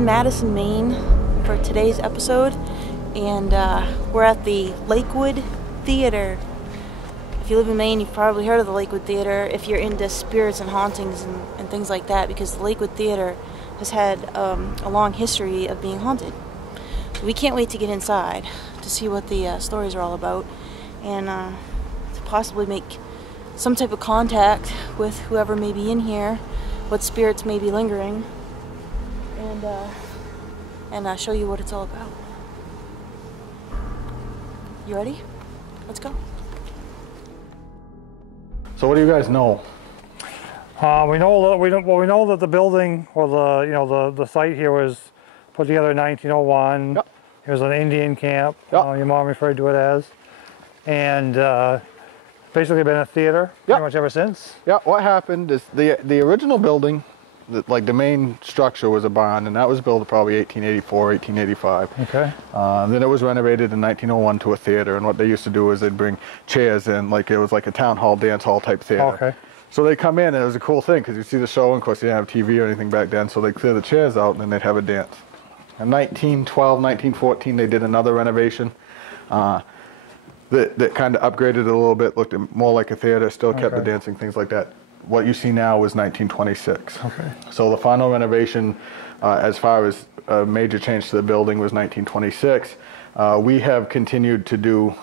in Madison, Maine for today's episode, and we're at the Lakewood Theater. If you live in Maine, you've probably heard of the Lakewood Theater if you're into spirits and hauntings and things like that, because the Lakewood Theater has had a long history of being haunted. So we can't wait to get inside to see what the stories are all about, and to possibly make some type of contact with whoever may be in here, what spirits may be lingering, and show you what it's all about. You ready? Let's go. So what do you guys know? We know that the building, or the site here was put together in 1901. Yep. It was an Indian camp. Yep. Your mom referred to it as, and basically been a theater pretty much ever since. Yeah. What happened is the original building, like the main structure, was a barn, and that was built probably 1884, 1885. Okay. Then it was renovated in 1901 to a theater, and what they used to do is they'd bring chairs in, like it was like a town hall, dance hall type theater. Okay. So they come in, and it was a cool thing because you see the show, and of course you didn't have TV or anything back then, so they clear the chairs out, and then they'd have a dance. In 1912, 1914, they did another renovation that kind of upgraded it a little bit, looked more like a theater, still kept the dancing, things like that. What you see now was 1926. Okay. So the final renovation, as far as a major change to the building, was 1926. We have continued to do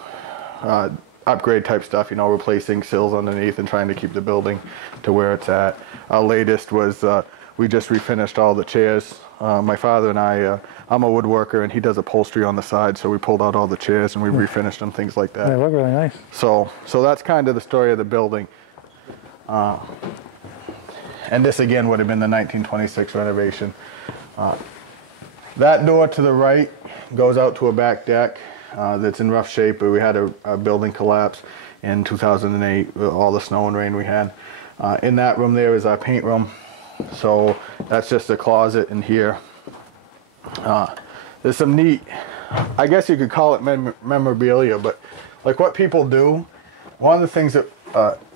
upgrade type stuff, replacing sills underneath and trying to keep the building to where it's at. Our latest was we just refinished all the chairs. My father and I'm a woodworker, and he does upholstery on the side, so we pulled out all the chairs and we refinished them, things like that. They look really nice. So that's kind of the story of the building. And this again would have been the 1926 renovation. That door to the right goes out to a back deck that's in rough shape, but we had a building collapse in 2008 with all the snow and rain we had. In that room there is our paint room. So that's just a closet in here. There's some neat, I guess you could call it memorabilia, but like what people do, one of the things that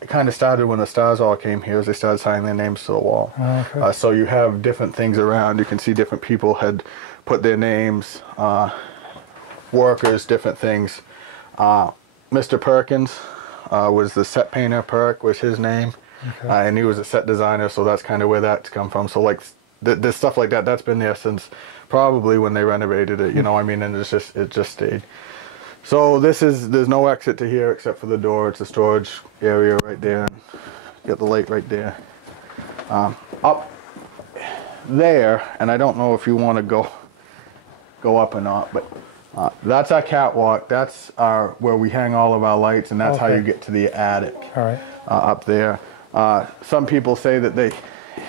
kind of started when the stars all came here is they started signing their names to the wall. Okay. So you have different things around. You can see different people had put their names, workers, different things. Mr. Perkins was the set painter. Perk was his name. Okay. And he was a set designer, so that's kind of where that's come from. So like this stuff like that, that's been there since probably when they renovated it, and it just stayed. So there's no exit to here except for the door. It's a storage area right there. Got the light right there. Up there, and I don't know if you want to go up or not, but that's our catwalk. That's where we hang all of our lights, and that's how you get to the attic. All right. Up there. Some people say that they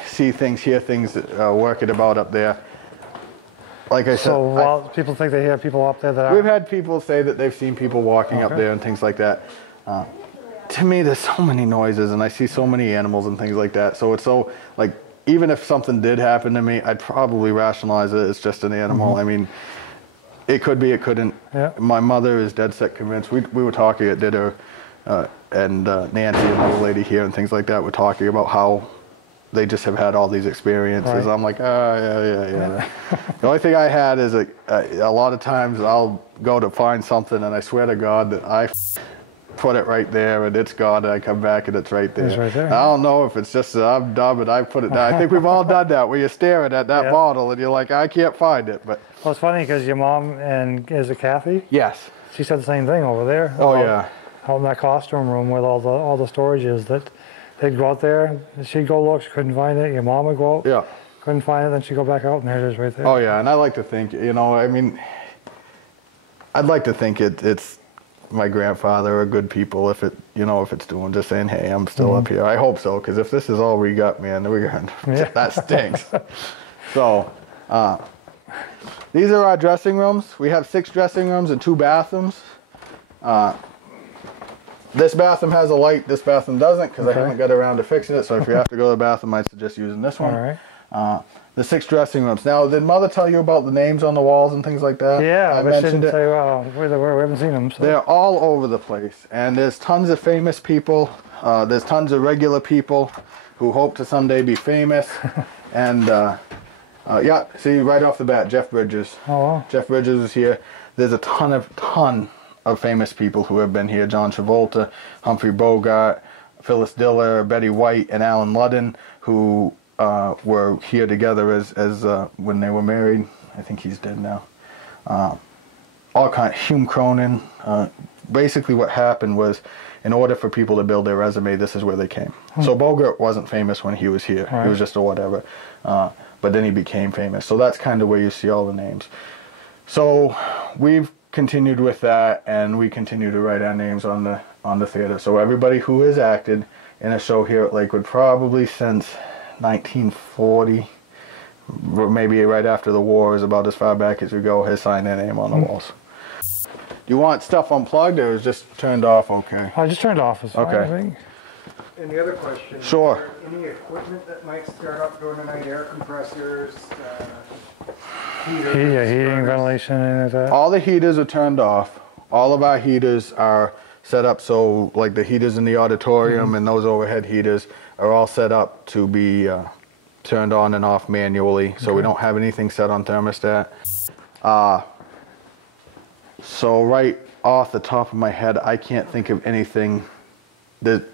see things, hear things, working about up there. Like I said, so people think they hear people up there that we've had people say that they've seen people walking up there and things like that. To me, there's so many noises, and I see so many animals and things like that. So it's so, like, even if something did happen to me, I'd probably rationalize it. It's just an animal. I mean, it could be, it couldn't. Yeah. My mother is dead set convinced. We were talking at dinner, and Nancy, another lady here, and things like that, were talking about how they just have had all these experiences. Right. I'm like, yeah. The only thing I had is a lot of times I'll go to find something, and I swear to God that I put it right there, and it's gone, and I come back and it's right there. It's right there. I don't know if it's just that I'm dumb and I put it down. I think we've all done that, where you're staring at that bottle and you're like, I can't find it. But well, it's funny because your mom is it Kathy? Yes. She said the same thing over there. Oh yeah. Out in that costume room with all the storage is, that they'd go out there, she'd go look, she couldn't find it, your mom would go out, couldn't find it, then she'd go back out, and there it is right there. Oh yeah, and I like to think, I'd like to think it's my grandfather or good people, if it's doing, just saying, hey, I'm still up here. I hope so, because if this is all we got, man, that stinks. So, these are our dressing rooms. We have 6 dressing rooms and 2 bathrooms. This bathroom has a light, this bathroom doesn't, because I haven't got around to fixing it, so if you have to go to the bathroom, I suggest using this one. All right. The 6 dressing rooms. Now, did Mother tell you about the names on the walls and things like that? Yeah, I mentioned it. Say, well, we haven't seen them. So. They're all over the place, and there's tons of famous people. There's tons of regular people who hope to someday be famous, and Yeah, see right off the bat, Jeff Bridges. Oh, wow. Jeff Bridges is here. There's a ton of famous people who have been here. John Travolta, Humphrey Bogart, Phyllis Diller, Betty White, and Alan Ludden, who were here together as when they were married. I think he's dead now. All kind. Hume Cronin. Basically, what happened was, in order for people to build their resume, this is where they came. So Bogart wasn't famous when he was here. Right. He was just a whatever. But then he became famous. So that's kind of where you see all the names. So we've continued with that, and we continue to write our names on the theater. So everybody who has acted in a show here at Lakewood, probably since 1940, maybe right after the war, is about as far back as we go, has signed their name on the walls. Do you want stuff unplugged, or is just turned off okay? I just turned off as well, okay. I think. And the other question, sure. Is there any equipment that might start up during the night? Air compressors, heaters? Heating, ventilation, anything like that? All the heaters are turned off. All of our heaters are set up so, like the heaters in the auditorium and those overhead heaters are all set up to be turned on and off manually. So we don't have anything set on thermostat. So right off the top of my head, I can't think of anything that...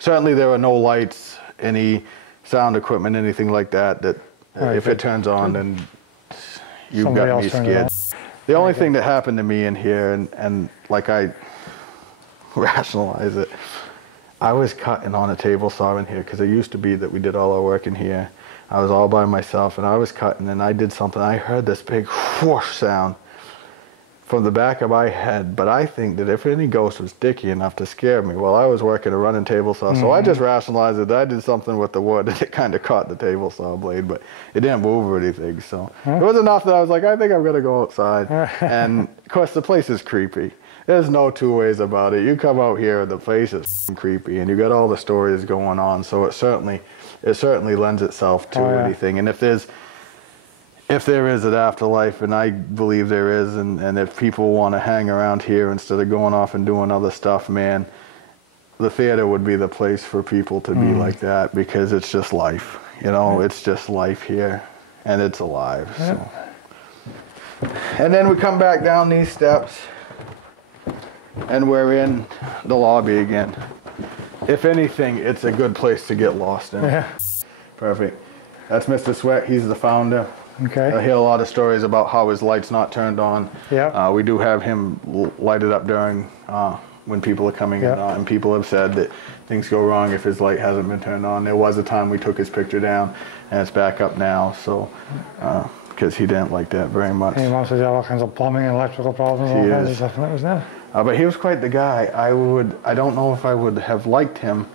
Certainly there are no lights, any sound equipment, anything like that, that if it turns on, then you've got me scared. The only thing that happened to me in here, and like I rationalize it, I was cutting on a table saw in here, because it used to be that we did all our work in here. I was all by myself, and I was cutting, and I did something. I heard this big whoosh sound from the back of my head, but I think that if any ghost was dicky enough to scare me, well, I was working a running table saw, so I just rationalized that I did something with the wood, and it kind of caught the table saw blade, but it didn't move or anything, so it was enough that I was like, I think I'm going to go outside. And, of course, the place is creepy. There's no two ways about it. You come out here, the place is creepy, and you got all the stories going on, so it certainly lends itself to anything. And if there is an afterlife, and I believe there is, and if people want to hang around here instead of going off and doing other stuff, man, the theater would be the place for people to be like that, because it's just life. You know, it's just life here, and it's alive. So. And then we come back down these steps, and we're in the lobby again. If anything, it's a good place to get lost in. Perfect. That's Mr. Sweat. He's the founder. Okay. I hear a lot of stories about how his light's not turned on. Yeah. We do have him lighted up during when people are coming in, and people have said that things go wrong if his light hasn't been turned on. There was a time we took his picture down, and it's back up now. So, because he didn't like that very much. He must have had all kinds of plumbing and electrical problems. He and all is. kinds of stuff. That was that. But he was quite the guy. I don't know if I would have liked him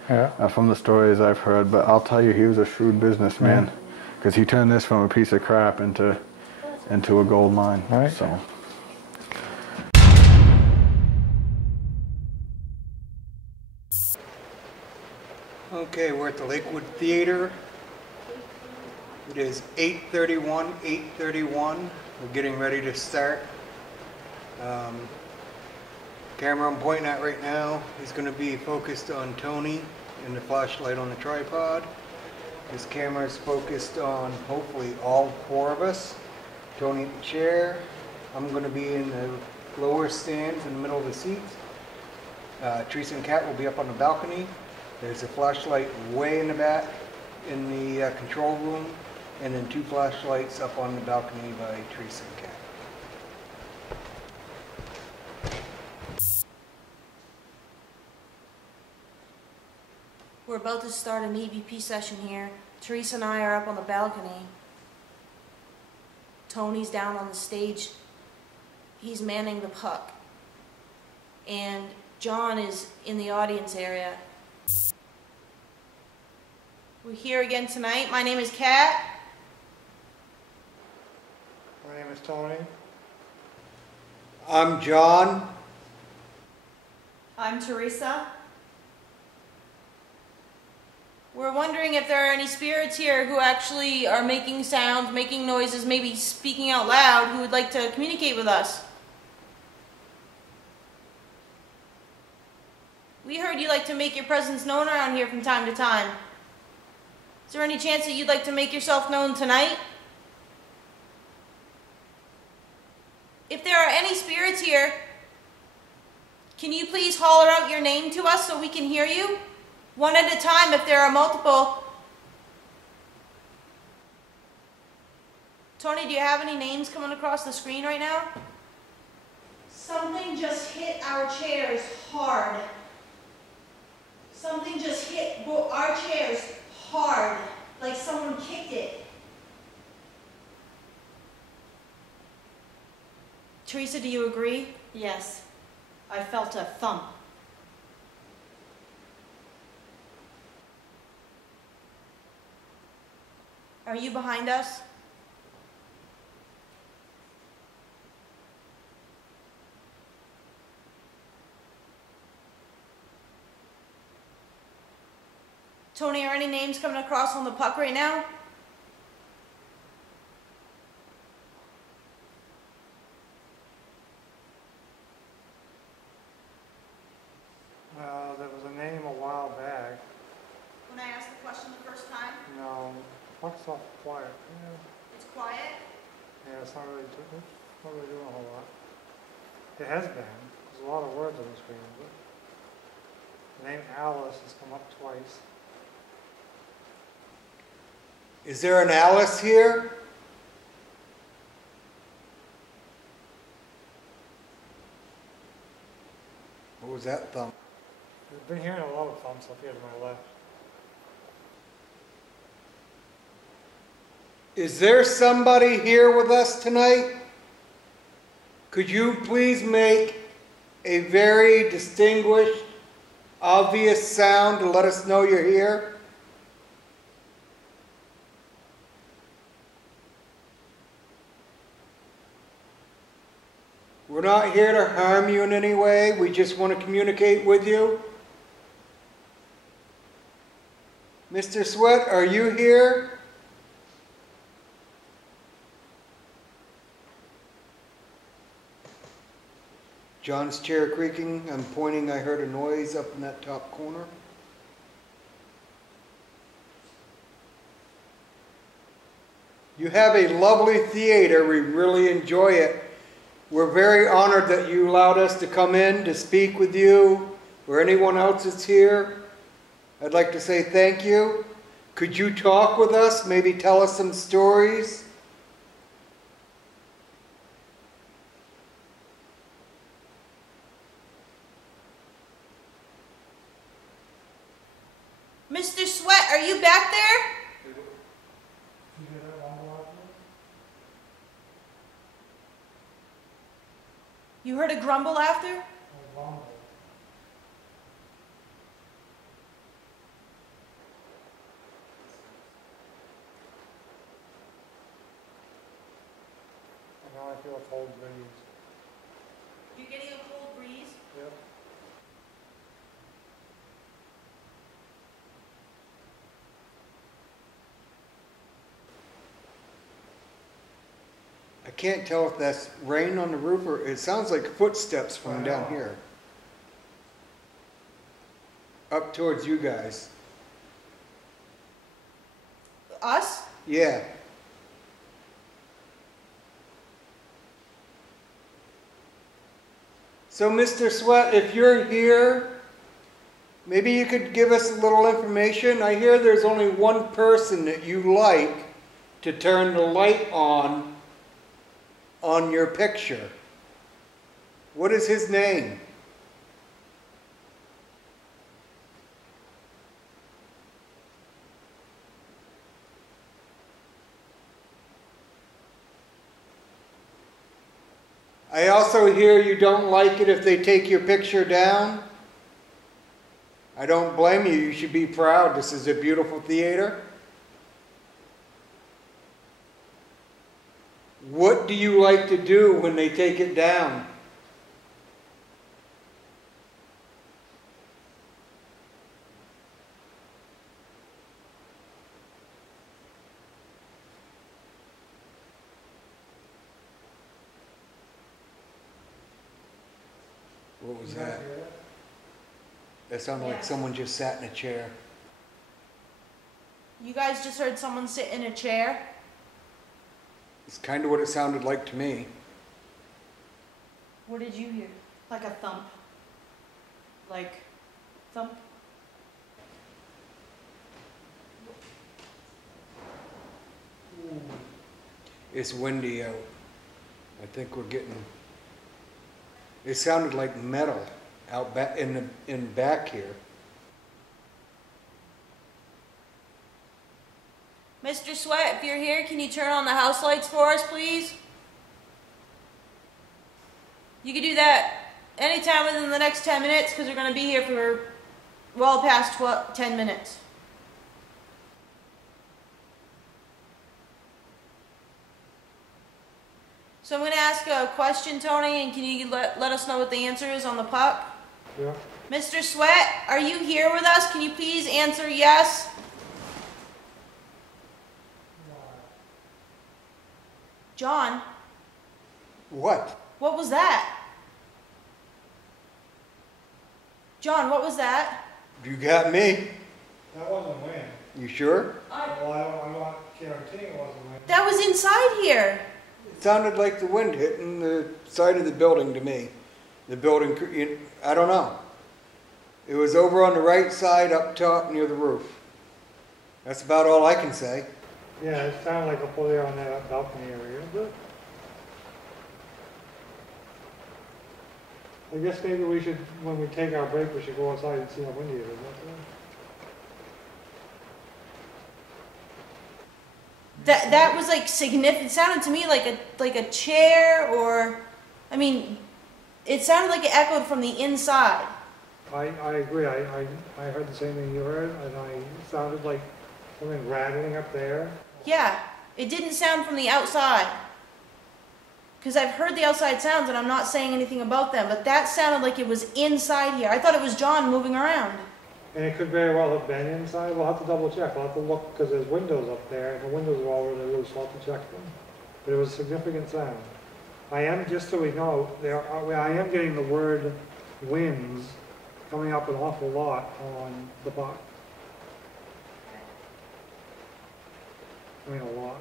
from the stories I've heard, but I'll tell you, he was a shrewd businessman. Because he turned this from a piece of crap into a gold mine. Right. So. Okay, we're at the Lakewood Theater. It is 8:31. We're getting ready to start. Camera I'm pointing at right now is going to be focused on Tony and the flashlight on the tripod. This camera is focused on hopefully all four of us. Tony in the chair. I'm going to be in the lower stands in the middle of the seats. Teresa and Kat will be up on the balcony. There's a flashlight way in the back in the control room, and then 2 flashlights up on the balcony by Teresa and Kat. We're about to start an EVP session here. Teresa and I are up on the balcony. Tony's down on the stage. He's manning the puck. And John is in the audience area. We're here again tonight. My name is Kat. My name is Tony. I'm John. I'm Teresa. We're wondering if there are any spirits here who actually are making sounds, making noises, maybe speaking out loud, who would like to communicate with us. We heard you like to make your presence known around here from time to time. Is there any chance that you'd like to make yourself known tonight? If there are any spirits here, can you please holler out your name to us so we can hear you? One at a time if there are multiple. Tony, do you have any names coming across the screen right now? Something just hit our chairs hard. Something just hit our chairs hard, like someone kicked it. Teresa, do you agree? Yes, I felt a thump. Are you behind us? Tony, are any names coming across on the puck right now? There was a name a while back. When I asked the question the first time? No, puck's off quiet. Yeah, It's quiet? it's not really doing a whole lot. It has been. There's a lot of words on the screen, but the name Alice has come up twice. Is there an Alice here? What was that thump? I've been hearing a lot of thumps up here to my left. Is there somebody here with us tonight? Could you please make a very distinguished, obvious sound to let us know you're here? We're not here to harm you in any way. We just want to communicate with you. Mr. Sweat, are you here? John's chair creaking. I'm pointing. I heard a noise up in that top corner. You have a lovely theater. We really enjoy it. We're very honored that you allowed us to come in to speak with you or anyone else that's here. I'd like to say thank you. Could you talk with us? Maybe tell us some stories? Mr. Sweat, are you back there? You heard a grumble after? Now I feel a cold breeze. You're getting a cold breeze? Yep. I can't tell if that's rain on the roof or it sounds like footsteps from down here. Up towards you guys. Us? Yeah. So, Mr. Sweat, if you're here, maybe you could give us a little information. I hear there's only one person that you like to turn the light on your picture. What is his name? I also hear you don't like it if they take your picture down. I don't blame you. You should be proud. This is a beautiful theater. What do you like to do when they take it down? What was that? That sounded like someone just sat in a chair. You guys just heard someone sit in a chair? It's kind of what it sounded like to me. What did you hear? Like a thump. Like thump? It's windy out. I think we're getting. It sounded like metal out back in back here. Mr. Sweat, if you're here, can you turn on the house lights for us, please? You can do that anytime within the next 10 minutes because we're going to be here for well past 10 minutes. So I'm going to ask a question, Tony, and can you let us know what the answer is on the puck? Yeah. Mr. Sweat, are you here with us? Can you please answer yes? John? What? What was that? John, what was that? You got me? That wasn't wind. You sure? Well, I'm not guaranteeing it wasn't wind. That was inside here. It sounded like the wind hitting the side of the building to me. The building, I don't know. It was over on the right side up top near the roof. That's about all I can say. Yeah, it sounded like a pull there on that balcony area. I guess maybe we should, when we take our break, we should go outside and see how windy it is. That was like significant. It sounded to me like a chair, or, I mean, it sounded like it echoed from the inside. I agree. I heard the same thing you heard, and it sounded like something rattling up there. Yeah, it didn't sound from the outside. Because I've heard the outside sounds and I'm not saying anything about them, but that sounded like it was inside here. I thought it was John moving around. And it could very well have been inside. We'll have to double check. We'll have to look because there's windows up there, and the windows are all really loose. We'll have to check them. But it was a significant sound. I am, just so we know, I am getting the word winds coming up an awful lot on the buck. I mean, a lot.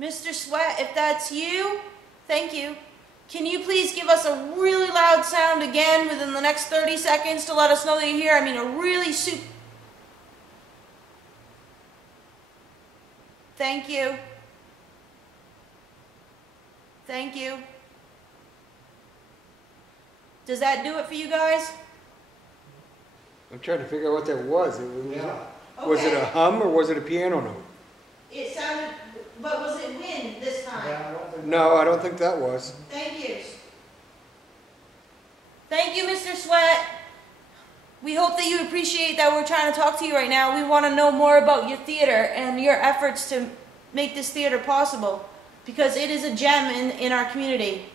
Mr. Sweat, if that's you, thank you. Can you please give us a really loud sound again within the next 30 seconds to let us know that you're here? I mean, a really Thank you. Thank you. Does that do it for you guys? I'm trying to figure out what that was. Was it Okay. a hum or was it a piano note? It sounded, but was it wind this time? No, I don't think that was. Thank you. Thank you, Mr. Sweat. We hope that you appreciate that we're trying to talk to you right now. We want to know more about your theater and your efforts to make this theater possible, because it is a gem in our community.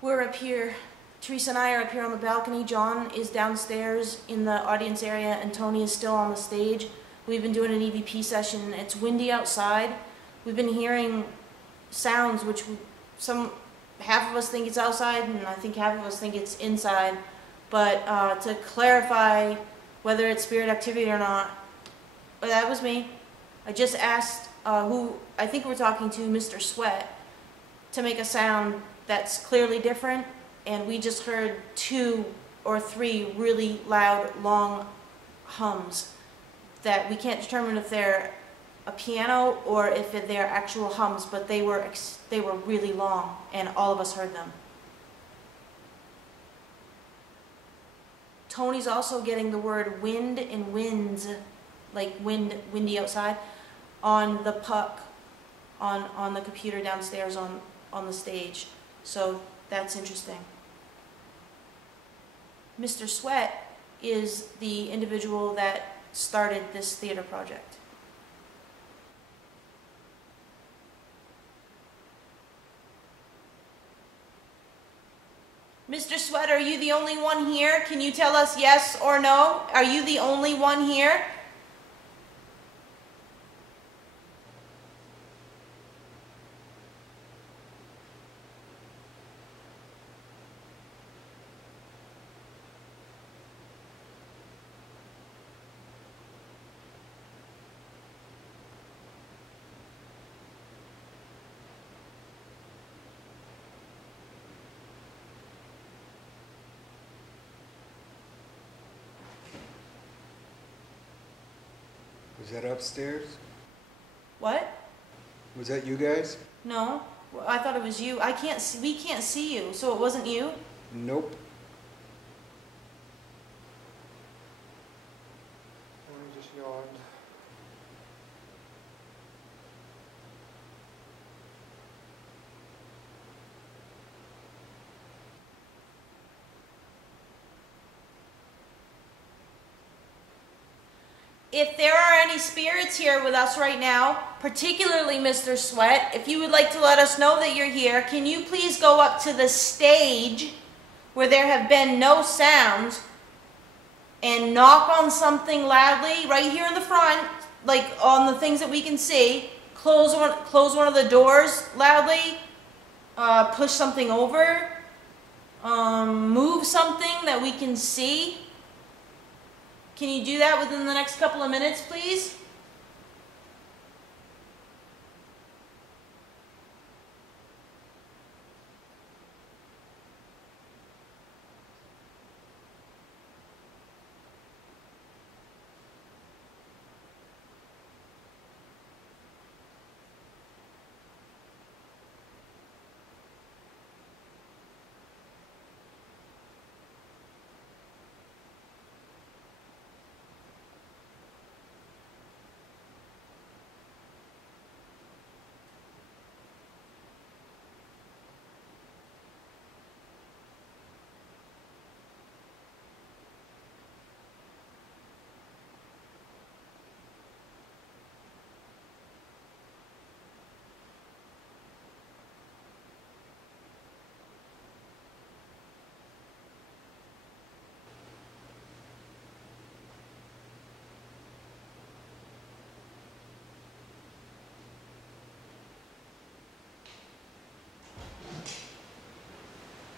We're up here. Teresa and I are up here on the balcony. John is downstairs in the audience area, and Tony is still on the stage. We've been doing an EVP session. It's windy outside. We've been hearing sounds which half of us think it's outside, and I think half of us think it's inside. But to clarify whether it's spirit activity or not, that was me. I just asked who I think we're talking to, Mr. Sweat, to make a sound that's clearly different, and we just heard 2 or 3 really loud, long hums that we can't determine if they're a piano or if they're actual hums, but they were really long, and all of us heard them. Tony's also getting the word wind and winds, like windy outside, on the puck, on the computer downstairs on the stage. So that's interesting. Mr. Sweat is the individual that started this theater project. Mr. Sweat, are you the only one here? Can you tell us yes or no? Are you the only one here? that upstairs? What? Was that you guys? No, I thought it was you. I can't see, we can't see you, so it wasn't you? Nope. I just yawned. If there are any spirits here with us right now, particularly Mr. Sweat, if you would like to let us know that you're here, can you please go up to the stage where there have been no sounds and knock on something loudly right here in the front, like on the things that we can see. Close one of the doors loudly, push something over, move something that we can see. Can you do that within the next couple of minutes, please?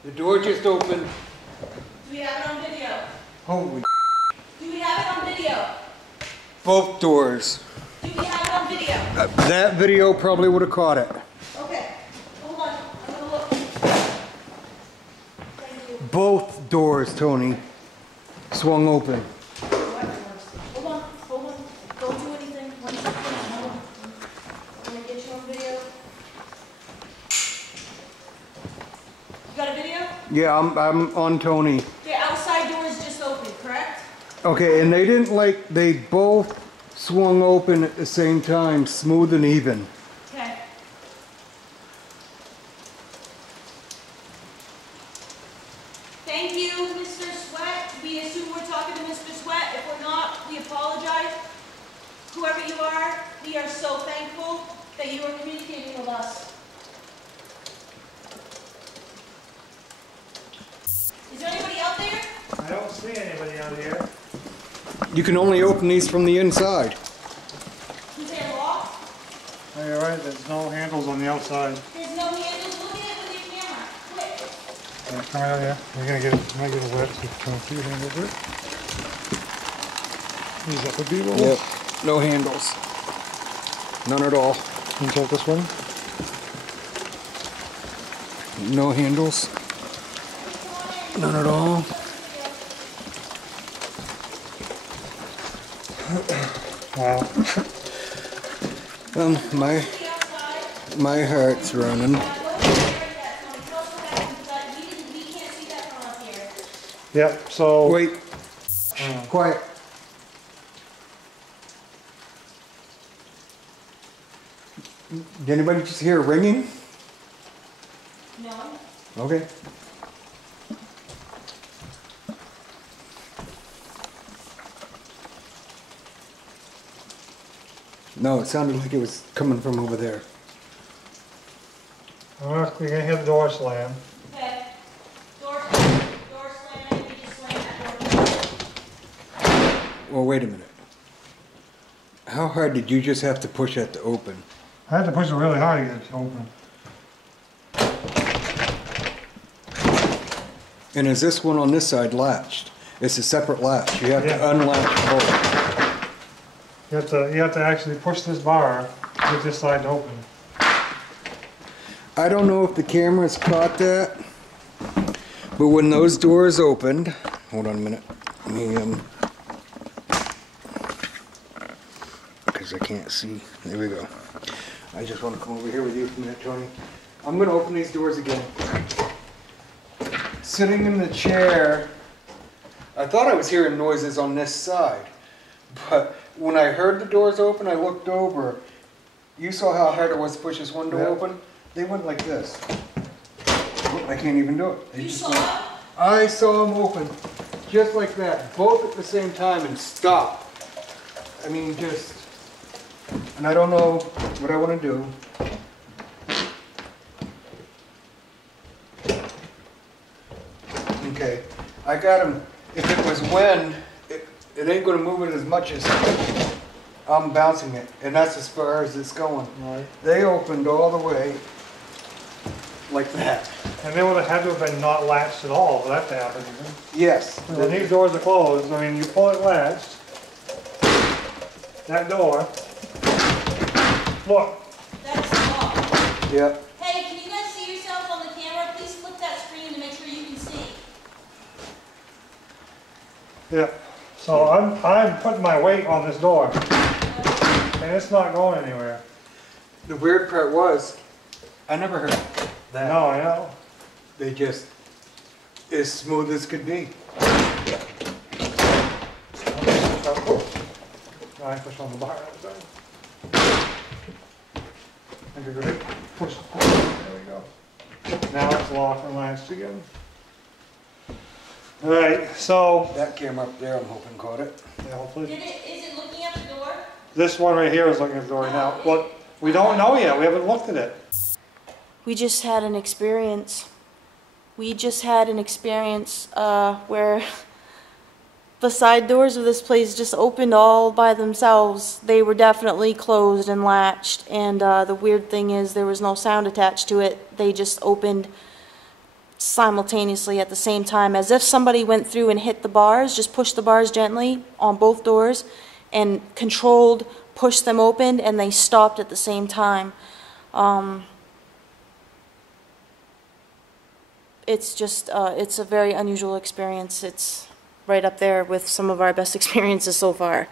The door just opened. Do we have it on video? Holy. Do we have it on video? Both doors. Do we have it on video? That video probably would have caught it. Okay. Hold on. I'm gonna look. Thank you. Both doors, Tony, swung open. Hold on. Hold on. Don't do anything. 1 second. Hold on. I'm gonna get you on video. You got a video? Yeah, I'm on Tony. The outside door is just open, correct? Okay, and they didn't they both swung open at the same time, smooth and even. Okay. Thank you, Mr. Sweat. We assume we're talking to Mr. Sweat. If we're not, we apologize. Whoever you are, we are so thankful that you are communicating with us. Is there anybody out there? I don't see anybody out here. You can only open these from the inside. Is there locked? Oh, you're right, there's no handles on the outside. There's no handles. Look at it with your camera. Quick. Come out here. You're gonna get a wet so you can see your handles it. Is that the B-roll? Yep, no handles. None at all. Can you check this one? No handles. None at all. Wow. My heart's running. Yep, so... Wait. Quiet. Did anybody just hear ringing? No. Okay. No, it sounded like it was coming from over there. You're gonna hear the door slam. Okay. Door slamming. We just slammed that door. Well, wait a minute. How hard did you just have to push that to open? I had to push it really hard to get it open. And is this one on this side latched? It's a separate latch. You have Yeah. to unlatch both. You have to actually push this bar to get this side to open. I don't know if the cameras caught that, but when those doors opened, hold on a minute. Let me, can't see. There we go. I just want to come over here with you for a minute, Tony. I'm going to open these doors again. Sitting in the chair, I thought I was hearing noises on this side, but when I heard the doors open, I looked over. You saw how hard it was to push this one door open? They went like this. Oh, I can't even do it. They just went. I saw them open just like that, both at the same time, and stop. I mean, just, and I don't know what I want to do. Okay, I got them. If it was wind, it ain't going to move it as much as I'm bouncing it, and that's as far as it's going. Right. They opened all the way like that. And they would have had to have been not latched at all for that to happen even. Yes. When these doors are closed, I mean, you pull it latched, that door, look. That's locked. Yep. Hey, can you guys see yourself on the camera? Please flip that screen to make sure you can see. Yeah. So I'm putting my weight on this door, and it's not going anywhere. The weird part was, I never heard that. No, I know. They just, as smooth as could be. I push on the bar outside. And you're good. Push. There we go. Now it's locked and latched again. All right, so That camera up there, I'm hoping caught it. yeah, hopefully Is it looking at the door? this one right here is looking at the door now. Well, we don't know yet. We haven't looked at it. We just had an experience. Where the side doors of this place just opened all by themselves. They were definitely closed and latched, and the weird thing is there was no sound attached to it. They just opened simultaneously at the same time, as if somebody went through and hit the bars, just pushed the bars gently on both doors and controlled, pushed them open, and they stopped at the same time. It's just, it's a very unusual experience. It's right up there with some of our best experiences so far.